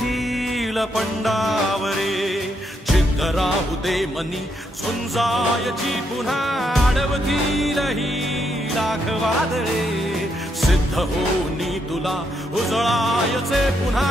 hill पंडावरे जिद्द राहू दे मनी झुंजायची पुन्हा अडवतील ही लाख वादळे सिद्ध होनी तुला उजळायचे पुन्हा